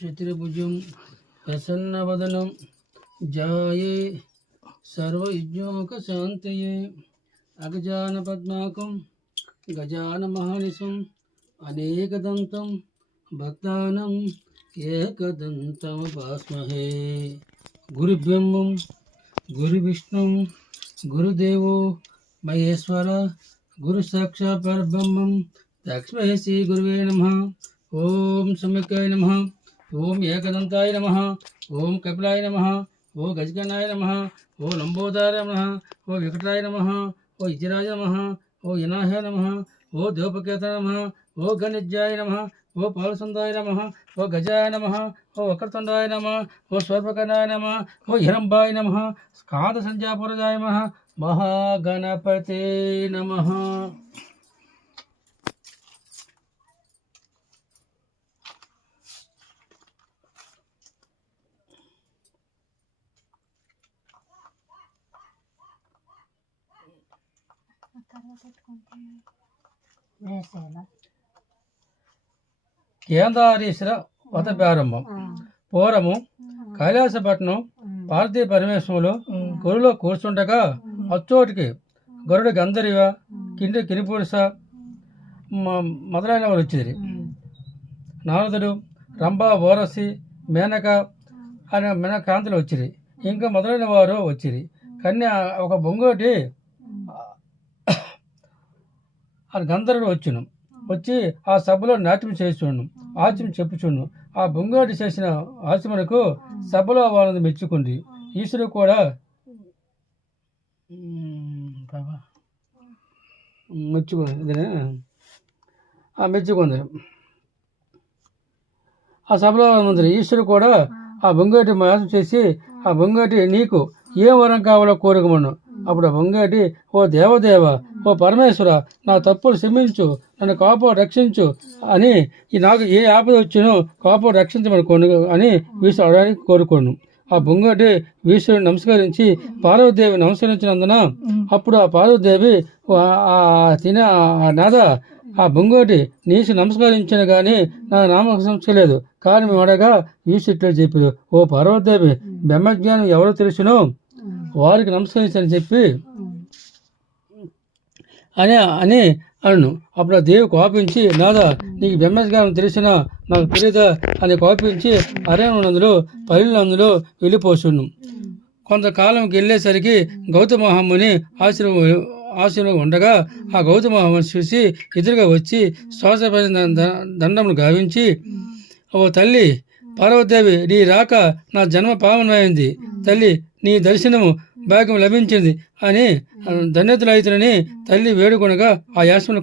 చతుర్భుజం ప్రసన్నవదనం జాయే సర్వయుజ్ఞోకశాంతయే అగజాన పద్మాకం గజాన మహానిశం అనేకదంతం భక్తానం ఏకదంతముపాస్మహే. గురుబ్రహ్మం గురువిష్ణుం గురుదేవో మహేశ్వర గురు సాక్షాత్ పరబ్రహ్మం తస్మై శ్రీ గురువే నమః. ఓం సమ్యకాయ నమః, ఓం ఏకదంతాయ నమః, ఓం కపిలాయ నమః, ఓ గజగణాయ నమః, ఓ లంబోదరాయ నమః, ఓ వికటాయ నమః, ఓ ఇజరాయ నమః, ఓ యనాయ నమః, ఓ దేవపకేత నమః, ఓ గణిజ్యాయ నమః, ఓ పాలసందాయ నమః, ఓ గజాయ నమః, ఓ వక్రతుండాయ నమః, ఓ స్వర్పకర్ణాయ నమః, ఓ హిరంబాయ నమః, స్కాంద సంధ్యాపురజాయ నమః, మహాగణపతే నమః. కేందారీశ్వర వత ప్రారంభం. పూర్వము కైలాసపట్నం పార్వతీ పరమేశ్వరులు గురులో కూర్చుండగా అచ్చోటికి గరుడు గంధర్వ కినిపురుష మొదలైన వారు వచ్చేది. నారదుడు రంభ ఓరసి మేనక అనే కాంతులు వచ్చిరి. ఇంకా మొదలైన వారు వచ్చిరి. కన్య ఒక బొంగోటి ఆ గంధర్వుడు వచ్చి ఆ సభలో నాట్యం చేస్తున్నాను, ఆచం చెప్పుచుండు. ఆ బొంగోటి చేసిన ఆచమనకు సభలో వాళ్ళని మెచ్చుకుంది. ఈశ్వరుడు కూడా మెచ్చుకుంది. ఆ సభలో ఉంది. ఈశ్వరుడు కూడా ఆ బొంగోటి ఆచం చేసి, ఆ బొంగోటి నీకు ఏం వరం కావాలో కోరుకోమను. అప్పుడు ఆ బొంగోటి, ఓ దేవదేవ, ఓ పరమేశ్వర, నా తప్పులు క్షమించు, నన్ను కాపాడు రక్షించు అని, నాకు ఏ ఆపద వచ్చినో కాపాడు రక్షించమని అని ఈశ్వరుడు అడగడానికి కోరుకోను. ఆ బొంగోటి ఈశ్వరుని నమస్కరించి పార్వతీదేవి నమస్కరించినందున అప్పుడు ఆ పార్వతీదేవి నాద ఆ బొంగోటి నీసు నమస్కరించిన కానీ నా నామస్కరించలేదు. కానీ మేము అడగా ఈశ్వరుడు చెప్పారు, ఓ పార్వతీదేవి, బ్రహ్మజ్ఞానం ఎవరో తెలుసునో వారికి నమస్కరించని చెప్పి అని అను. అప్పుడు ఆ దేవి కోపించి, నాదా నీకు బ్రహ్మజ్ఞానం తెలిసినా నాకు తెలియదా అని కోపించి అరణ్యనందులో పల్లెనందులో వెళ్ళిపోచుండు. కొంతకాలంకి వెళ్ళేసరికి గౌతమ మహాముని ఆశ్రమం ఉండగా ఆ గౌతమ మహాముని చూసి ఎదురుగా వచ్చి శ్వాసపరిన దండమును గావించి, ఓ తల్లి పార్వతీదేవి, నీ రాక నా జన్మ పావనమైంది. తల్లి నీ దర్శనము భాగ్యం లభించింది అని ధన్యతులైతునని తల్లి వేడుకొనగా ఆ యాశ్వను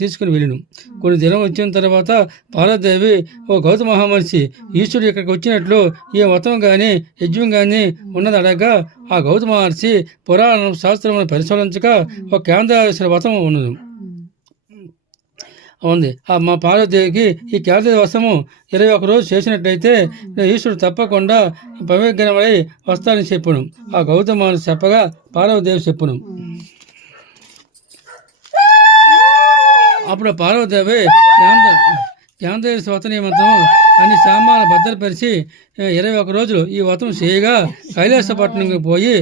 తీసుకుని వెళ్ళిను. కొన్ని దినం వచ్చిన తర్వాత పార్వతీదేవి, ఓ గౌతమ మహామహర్షి, ఈశ్వరుడు ఇక్కడికి వచ్చినట్లు ఏ మతం కానీ యజ్ఞం కానీ ఉన్నది అడగగా ఆ గౌతమ మహర్షి పురాణం శాస్త్రమును పరిశోధించగా ఒక కేంద్రేశ్వర వ్రతం ఉన్నది ఉంది. మా పార్వతీదేవికి ఈ కేంద్ర వశము 21 రోజు చేసినట్లయితే ఈశ్వరుడు తప్పకుండా పవిత్రమై వస్తానని చెప్పును. ఆ గౌతమ చెప్పగా పార్వతీదేవి చెప్పును. అప్పుడు పార్వతీదేవి కేంద్ర స్వతని మంత్రము అన్ని సామాన్లు భద్రపరిచి 21 రోజులు ఈ వ్రతం చేయగా కైలాసపట్నంకి పోయి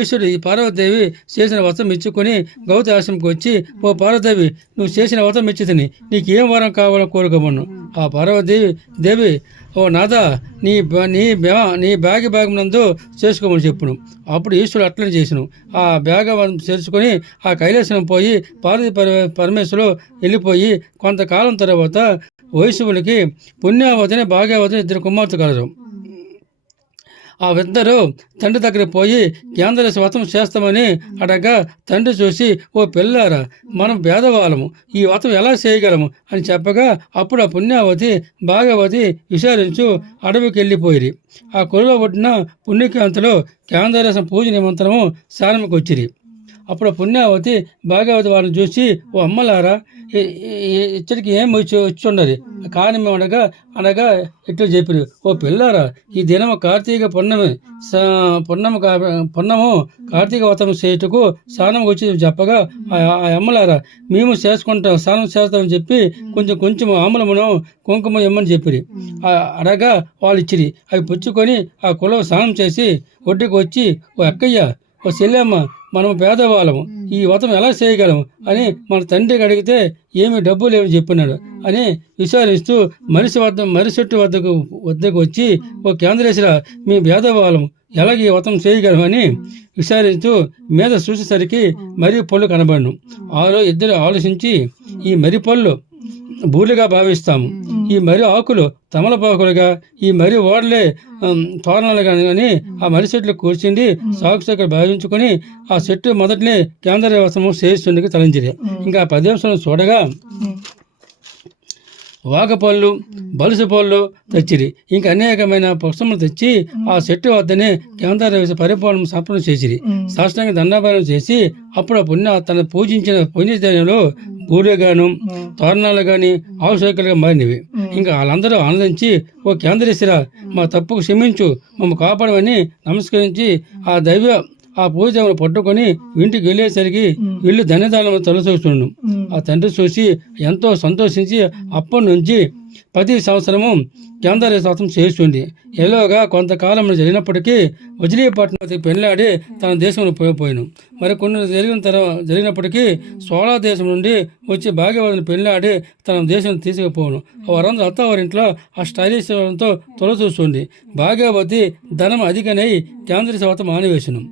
ఈశ్వరుడు ఈ పార్వతీదేవి చేసిన వ్రతం మెచ్చుకొని గౌత ఆశ్రమంకి వచ్చి, ఓ పార్వతీదేవి, నువ్వు చేసిన వ్రతం మెచ్చుతుంది, నీకు ఏం వరం కావాలో కోరుకోమను. ఆ పార్వతీదేవి, ఓ నాథ, నీ భాగ్యం నందు చేసుకోమని చెప్పును. అప్పుడు ఈశ్వరుడు అట్లనే చేసిను. ఆ భాగం చేర్చుకొని ఆ కైలాసం పోయి పార్వతీ పరమేశ్వరులు వెళ్ళిపోయి కొంతకాలం తర్వాత వైశ్వవునికి పుణ్యావతిని భాగ్యావతిని 2 కుమార్తె కలరు. ఆ ఇద్దరు తండ్రి దగ్గరికి పోయి కేంద్ర వ్రతం చేస్తామని అడగా తండ్రి చూసి, ఓ పిల్లారా, మనం పేదవాళ్ళము, ఈ వ్రతం ఎలా చేయగలము అని చెప్పగా అప్పుడు ఆ పుణ్యావతి భాగవతి విచారించు అడవికి వెళ్ళిపోయిరి. ఆ కొలులో పుట్టిన పుణ్యకాంతలో కేంద్రరసం పూజ నిమంత్రము సారముకి వచ్చిరి. అప్పుడు పుణ్యావతి భాగవతి వారిని చూసి, ఓ అమ్మలారా, ఇచ్చడికి ఏం వచ్చి ఉండదు కారణం అనగా ఇట్లు చెప్పారు, ఓ పిల్లారా, ఈ దినము కార్తీక పున్నము కార్తీక వ్రతం చేయుటకు స్నానం వచ్చి చెప్పగా, ఆ అమ్మలారా, మేము చేసుకుంటాం, స్నానం చేస్తామని చెప్పి కొంచెం ఆములమును కుంకుమ ఇమ్మని చెప్పిరి. అనగా వాళ్ళు ఇచ్చిరి. అవి పుచ్చుకొని ఆ కులం స్నానం చేసి ఒడ్డుకు వచ్చి, ఓ అక్కయ్య, ఓ చెల్లెమ్మ, మనం పేదవాళ్ళము, ఈ వ్రతం ఎలా చేయగలము అని మన తండ్రికి అడిగితే ఏమి డబ్బు లేవని చెప్పినాడు అని విచారిస్తూ మరిచెట్టు వద్దకు వచ్చి, ఓ కేంద్రేశ్వర, మీ పేదవాళ్ళము, ఎలాగ ఈ వ్రతం చేయగలమని విచారిస్తూ మీద చూసేసరికి మరి పళ్ళు కనబడను. ఇద్దరు ఆలోచించి, ఈ మరి పళ్ళు బూర్లుగా భావిస్తాము, ఈ మరి ఆకులు తమలపాకులుగా, ఈ మరి ఓడలే తోరణాలుగా అని ఆ మరి చెట్లు కూర్చుండి సాక్షిగా భావించుకొని ఆ చెట్టు మొదటినే కేంద్ర వ్యవస్థము చేస్తుండగా తలంచిరి. ఇంకా 10 నిమిషాలు చూడగా వాగపళ్ళు, బలుసు పళ్ళు తెచ్చిరి. ఇంకా అనేకమైన పుష్పములు తెచ్చి ఆ చెట్టు వద్దనే కేంద్ర పరిపాలన సంపూర్ణ చేసిరి. సాష్టాంగ దండాభారం చేసి అప్పుడు తన పూజించిన పుణ్యస్థానంలో బూరెగాను తోరణాలు గాని ఆవశ్యకలుగా మారినవి. ఇంకా వాళ్ళందరూ ఆనందించి, ఓ కేంద్రేశ్వర, మా తప్పుకు క్షమించు, మమ్మ కాపాడమని నమస్కరించి ఆ పూజను పట్టుకొని ఇంటికి వెళ్ళేసరికి వీళ్ళు ధన్యదానం తలసూస్తుండు. ఆ తండ్రి చూసి ఎంతో సంతోషించి అప్పటి నుంచి ప్రతి సంవత్సరము కేంద్ర వ్రతం చేస్తుంది. ఎలాగా కొంతకాలం జరిగినప్పటికీ వజ్రీపట్నం పెళ్ళాడి తన దేశంలో పోయిను. మరి కొన్ని జరిగినప్పటికీ సోళా దేశం నుండి వచ్చి భాగ్యవతిని పెళ్ళాడి తన దేశం తీసుకుపోను. వారందరూ అత్తవారింట్లో ఆ స్టైలిష్తో తొలచూస్తుంది. భాగ్యవతి ధనం అధికనై కేంద్ర వ్రతం మానివేశను.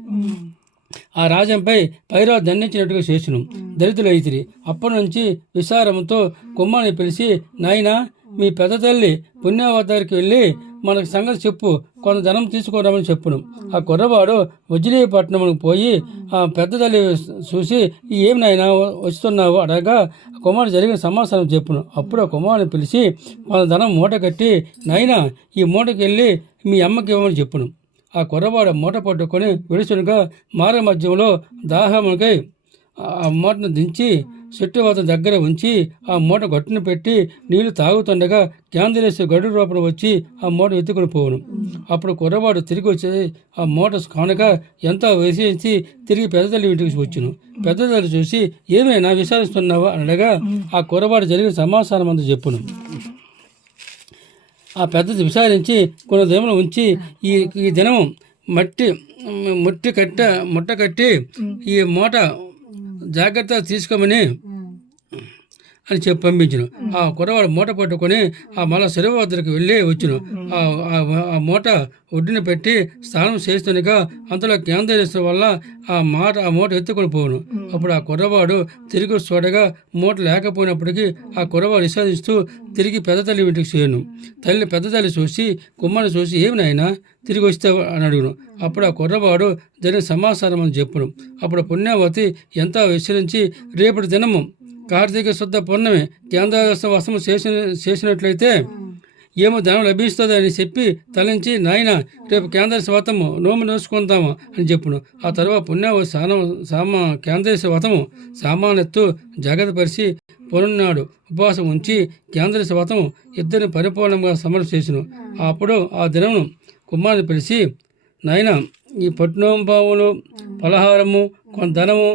ఆ రాజ్యంపై పైరా దండించినట్టుగా చేసిను. దళితులు అయితిరి. అప్పటి నుంచి విచారంతో కుమ్మాన్ని పిలిచి, నాయనా, మీ పెద్ద తల్లి పుణ్యవతారికి వెళ్ళి మనకు సంగతి చెప్పు, కొంత ధనం తీసుకురామని చెప్పును. ఆ కుర్రవాడు వజ్రీపట్నంకు పోయి ఆ పెద్ద తల్లి చూసి, ఏమి నాయనా వస్తున్నావు అడగా కుమారుడు జరిగిన సమాచారం చెప్పును. అప్పుడు ఆ కుమారుని పిలిచి కొంత ధనం మూట కట్టి, నాయనా, ఈ మూటకి వెళ్ళి మీ అమ్మకి ఇవ్వమని చెప్పును. ఆ కుర్రవాడు మూట పట్టుకొని విడుచునుగా మార మధ్యంలో దాహముకై ఆ మూటను దించి చెట్టు వద్ద దగ్గర ఉంచి ఆ మూట గట్టును పెట్టి నీళ్లు తాగుతుండగా కేంద్రేశ్వర గడు రూపం వచ్చి ఆ మూట ఎత్తుకుని పోవును. అప్పుడు కుర్రవాడు తిరిగి వచ్చి ఆ మూట కానుక ఎంతో వేసేసి తిరిగి పెద్దతల్లి ఇంటికి వచ్చును. పెద్దతల్లి చూసి, ఏమైనా విచారిస్తున్నావా అనగా ఆ కుర్రవాడు జరిగిన సమాచారం అంతా చెప్పును. ఆ పెద్దది విచారించి కొన్ని దినములు ఉంచి ఈ దినము ముట్ట కట్టి ఈ మూట జాగ్రత్త తీసుకోమని అని చెప్పి పంపించును. ఆ కుర్రవాడు మూట పట్టుకొని ఆ మళ్ళా చెరువు వద్దకు వెళ్ళి వచ్చును. ఆ మూట ఒడ్డున పెట్టి స్నానం చేస్తుండగా అంతలో కేంద్రేశ్వర వల్ల ఆ మూట ఎత్తుకొని పోవును. అప్పుడు ఆ కుర్రవాడు తిరిగి చూడగా మూట లేకపోయినప్పటికీ ఆ కుర్రవాడు విషాదిస్తూ తిరిగి పెద్ద తల్లి ఇంటికి చేయను. పెద్ద తల్లి చూసి కుమ్మని చూసి, ఏమి నాయనా తిరిగి వస్తావు అని అడుగును. అప్పుడు ఆ కుర్రవాడు జరిగిన సమాచారం అని చెప్పును. అప్పుడు పుణ్యవతి ఎంతో విచారించి, రేపటి దినము కార్తీక శుద్ధ పూర్ణమి కేంద్ర వసము చేసినట్లయితే ఏమో ధనం లభిస్తుంది అని చెప్పి తలంచి, నాయన, రేపు కేంద్ర వ్రతము నోము నోసుకుందాము అని చెప్పును. ఆ తర్వాత పుణ్యవతి కేంద్ర వ్రతము సామానెత్తు జాగ్రత్తపరిచి పొరున్నాడు ఉపవాసం ఉంచి కేంద్ర వ్రతము ఇద్దరిని పరిపూర్ణంగా సమర్పించేసును. అప్పుడు ఆ దినమును కుమారుని పిలిచి, నాయన, ఈ పట్నం పావులు పలహారము కొంత ధనము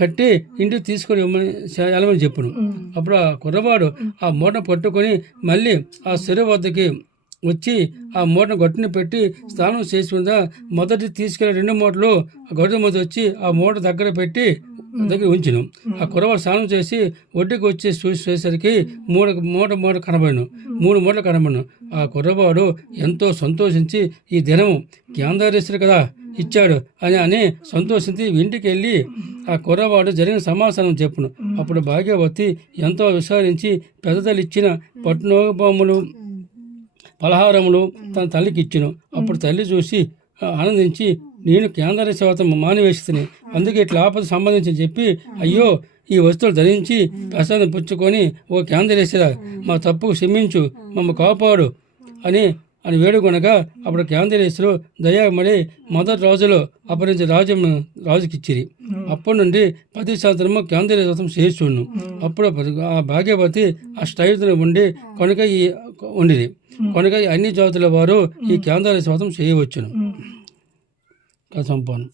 కట్టి ఇంటికి తీసుకొని వెళ్ళమని చెప్పును. అప్పుడు ఆ కుర్రవాడు ఆ మూట పట్టుకొని మళ్ళీ ఆ చెరువు వద్దకి వచ్చి ఆ మూటను గట్టుని పెట్టి స్నానం చేసుకుందా మొదటి తీసుకెళ్ళి 2 మూటలు గడ్డు మొదటి వచ్చి ఆ మూట దగ్గర ఉంచును. ఆ కుర్రవాడు స్నానం చేసి ఒడ్డుకి వచ్చి చూసేసరికి 3 మూటలు కనబడను. ఆ కుర్రవాడు ఎంతో సంతోషించి, ఈ దినము కేంద్రేశ్వరు కదా ఇచ్చాడు అని సంతోషించి ఇంటికి వెళ్ళి ఆ కుర్రవాడు జరిగిన సమాచారం చెప్పును. అప్పుడు భాగ్యవతి ఎంతో విచారించి పెద్దతల్లి ఇచ్చిన పట్నోపములు పలహారములు తన తల్లికి ఇచ్చును. అప్పుడు తల్లి చూసి ఆనందించి, నేను కేంద్ర వ్రతం మానివేస్తుంది, అందుకే ఇట్లా ఆపద సంబంధించి చెప్పి, అయ్యో, ఈ వస్తువులు ధరించి ప్రసాదం పుచ్చుకొని, ఓ కేంద్రేశ్వర, మా తప్పుకు క్షమించు, మమ్మ కాపాడు అని అని వేడుకొనగా అప్పుడు కేంద్రీయులు దయామడి మొదటి రోజులో అపరించి రాజుకిచ్చిరి. అప్పటి నుండి ప్రతి సంవత్సరము కేంద్రీయ వ్రతం చేస్తును. అప్పుడు ఆ భాగ్యవతి అష్టైతులు ఉండి ఉండిరి కనుక అన్ని జాతుల వారు ఈ కేంద్రీయ వ్రతం చేయవచ్చును. సంపూర్ణం.